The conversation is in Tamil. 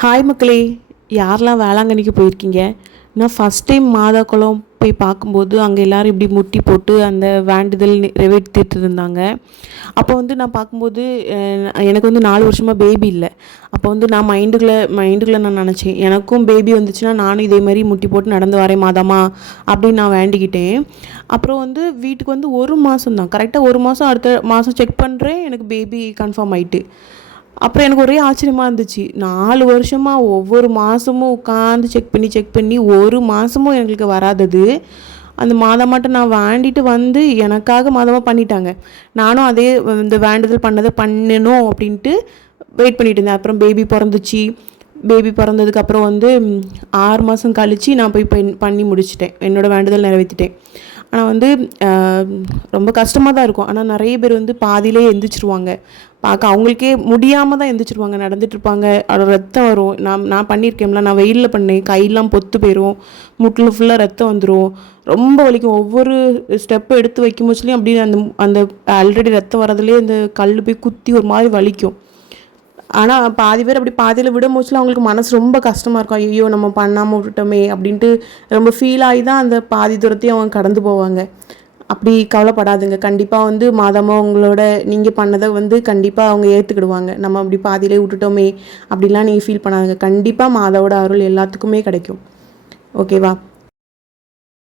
ஹாய் மக்களே, யாரெல்லாம் வேளாங்கண்ணிக்கு போயிருக்கீங்க? நான் ஃபஸ்ட் டைம் மாதா குளம் போய் பார்க்கும்போது அங்கே எல்லோரும் இப்படி முட்டி போட்டு அந்த வேண்டுதல் நிறைவேற்றிட்டு இருந்தாங்க. அப்போ நான் பார்க்கும்போது எனக்கு 4 வருஷமாக பேபி இல்லை. அப்போ நான் மைண்டுக்குள்ளே நான் நினச்சேன், எனக்கும் பேபி வந்துச்சுன்னா நானும் இதே மாதிரி முட்டி போட்டு நடந்து வரேன் மாதாமா அப்படின்னு நான் வேண்டிக்கிட்டேன். அப்புறம் வீட்டுக்கு 1 மாதம் தான், கரெக்டாக 1 மாதம், அடுத்த மாதம் செக் பண்ணுறேன், எனக்கு பேபி கன்ஃபார்ம் ஆகிட்டு. அப்புறம் எனக்கு ஒரே ஆச்சரியமாக இருந்துச்சு. 4 வருஷமாக ஒவ்வொரு மாதமும் உட்காந்து செக் பண்ணி 1 மாதமும் எங்களுக்கு வராதது அந்த மாதமாட்டம் நான் வேண்டிட்டு எனக்காக மாதமாக பண்ணிட்டாங்க. நானும் அதே இந்த வேண்டுதல் பண்ணணும் அப்படின்ட்டு வெயிட் பண்ணிட்டு இருந்தேன். அப்புறம் பேபி பிறந்துச்சு. பேபி பிறந்ததுக்கப்புறம் 6 மாதம் கழித்து நான் போய் பண்ணி முடிச்சிட்டேன், என்னோடய வேண்டுதல் நிறைவேற்றிட்டேன். ஆனால் ரொம்ப கஷ்டமாக தான் இருக்கும். ஆனால் நிறைய பேர் பாதியிலே எந்திரிச்சிருவாங்க. பார்க்க அவங்களுக்கே முடியாமல் தான் எந்திரிச்சிருவாங்க, நடந்துட்டுருப்பாங்க. ரத்தம் வரும். நான் பண்ணியிருக்கேன்ல, நான் வெயிலில் பண்ணேன், கையெல்லாம் பொத்து போயிடும், முட்டில் ஃபுல்லாக ரத்தம் வந்துடும், ரொம்ப வலிக்கும். ஒவ்வொரு ஸ்டெப்பு எடுத்து வைக்கும் போச்சுலேயும் அப்படியே அந்த ஆல்ரெடி ரத்தம் வரதுலேயே அந்த கல் போய் குத்தி ஒரு மாதிரி வலிக்கும். ஆனால் பாதி பேர் அப்படி பாதியில் விடும் போச்சுல அவங்களுக்கு மனசு ரொம்ப கஷ்டமாக இருக்கும். ஐயோ நம்ம பண்ணாமல் விட்டுட்டோமே அப்படின்ட்டு ரொம்ப ஃபீல் ஆகி தான் அந்த பாதி தூரத்தையும் அவங்க கடந்து போவாங்க. அப்படி கவலைப்படாதுங்க. கண்டிப்பாக மாதமாக உங்களோட நீங்கள் பண்ணதை கண்டிப்பாக அவங்க ஏற்றுக்கிடுவாங்க. நம்ம அப்படி பாதியிலே விட்டுட்டோமே அப்படிலாம் நீங்கள் ஃபீல் பண்ணாதுங்க. கண்டிப்பாக மாதாவோட அருள் எல்லாத்துக்குமே கிடைக்கும். ஓகேவா?